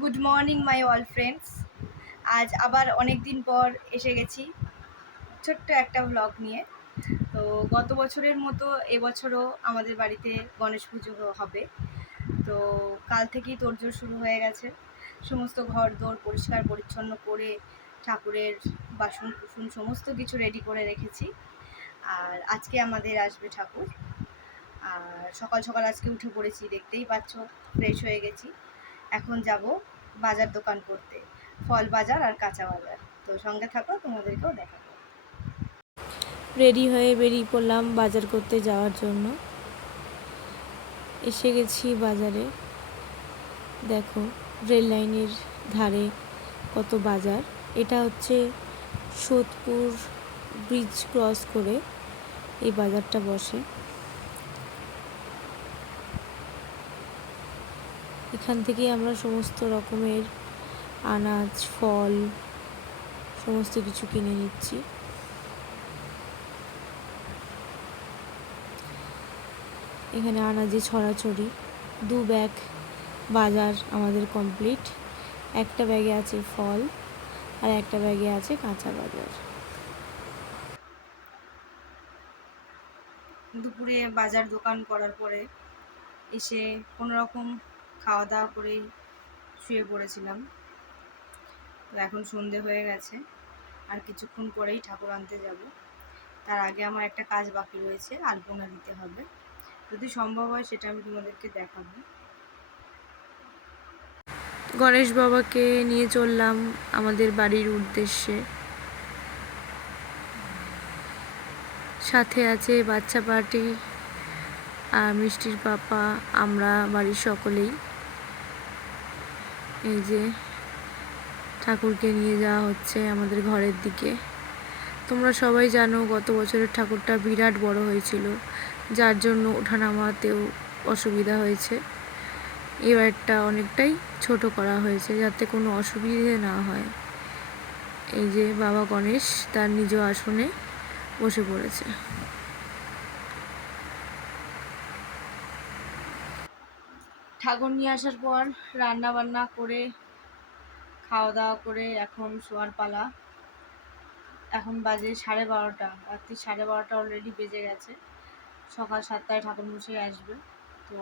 Good morning my all friends. আজ আবার অনেক দিন পর এসে গেছি ছোট্ট একটা ব্লগ নিয়ে। তো গত বছরের মতো এবছরও আমাদের বাড়িতে গণেশ পুজো হবে। তো কাল থেকেই তোড়জোড় শুরু হয়ে গেছে। সমস্ত ঘর দোর পরিষ্কার পরিচ্ছন্ন করে ঠাকুরের বাসন কুসুন সমস্ত কিছু রেডি করে রেখেছি। আর আজকে আমাদের আসবে ঠাকুর। আর সকাল সকাল আজকে উঠে পড়েছি, দেখতেই পাচ্ছ, ফ্রেশ হয়ে গেছি। এখন যাব বাজার দোকান করতে, ফল বাজার আর কাঁচা বাজার। তো সঙ্গে থাকো, তোমাদেরকেও দেখাবো। রেডি হয়ে বেরিয়ে পড়লাম বাজার করতে যাওয়ার জন্য। এসে গেছি বাজারে। দেখো রেল লাইনের ধারে কত বাজার। এটা হচ্ছে সোদপুর ব্রিজ ক্রস করে এই বাজারটা বসে। এখান থেকেই আমরা সমস্ত রকমের আনাজ ফল সমস্ত কিছু কিনে নিচ্ছি। এখানে আনাজে ছড়াছড়ি। 2 ব্যাগ বাজার আমাদের কমপ্লিট। একটা ব্যাগে আছে ফল আর একটা ব্যাগে আছে কাঁচা বাজার। দুপুরে বাজার দোকান করার পরে এসে কোনো রকম খাওয়া দাওয়া করেই শুয়ে পড়েছিলাম। তো এখন সন্ধে হয়ে গেছে, আর কিছুক্ষণ পরেই ঠাকুর আনতে যাব। তার আগে আমার একটা কাজ বাকি রয়েছে, আলপনা দিতে হবে। যদি সম্ভব হয় সেটা আমি তোমাদেরকে দেখাবো। গণেশ বাবাকে নিয়ে চললাম আমাদের বাড়ির উদ্দেশ্যে। সাথে আছে বাচ্চা পার্টি আর মিষ্টির পাপা, আমরা বাড়ির সকলেই। এই যে ঠাকুরকে নিয়ে যাওয়া হচ্ছে আমাদের ঘরের দিকে। তোমরা সবাই জানো গত বছরের ঠাকুরটা বিরাট বড় হয়েছিল, যার জন্য ওঠানামাতেও অসুবিধা হয়েছে। এবারটা অনেকটাই ছোট করা হয়েছে যাতে কোনো অসুবিধে না হয়। এই যে বাবা গণেশ তার নিজ আসনে বসে পড়েছে। ঠাকুর নিয়ে আসার পর রান্না বান্না করে খাওয়া দাওয়া করে এখন শোয়ার পালা। এখন বাজে 12:30, রাত্রি 12:30 অলরেডি বেজে গেছে। সকাল 7টায় ঠাকুরমশাই আসবে, তো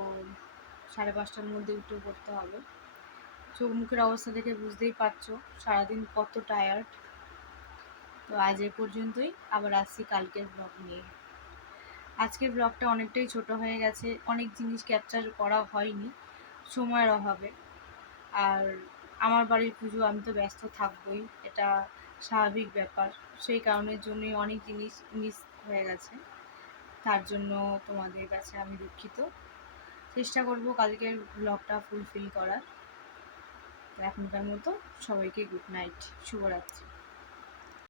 5:30টার মধ্যে উঠে পড়তে হবে। চোখ মুখের অবস্থা দেখে বুঝতেই পারছো সারাদিন কত টায়ার্ড। তো আজ এ পর্যন্তই, আবার আসছি কালকের ব্লগ নিয়ে। আজকের ব্লগটা অনেকটাই ছোট হয়ে গেছে, অনেক জিনিস ক্যাপচার করা হয়নি সময়ের অভাবে। আর আমার বাড়ির পুজো, আমি তো ব্যস্ত থাকবই, এটা স্বাভাবিক ব্যাপার। সেই কারণের জন্যই অনেক জিনিস মিস হয়ে গেছে। তার জন্য তোমাদের কাছে আমি দুঃখিত। চেষ্টা করব কালকের ব্লগটা ফুলফিল করার। তো এখনকার মতো সবাইকে গুড নাইট, শুভরাত্রি।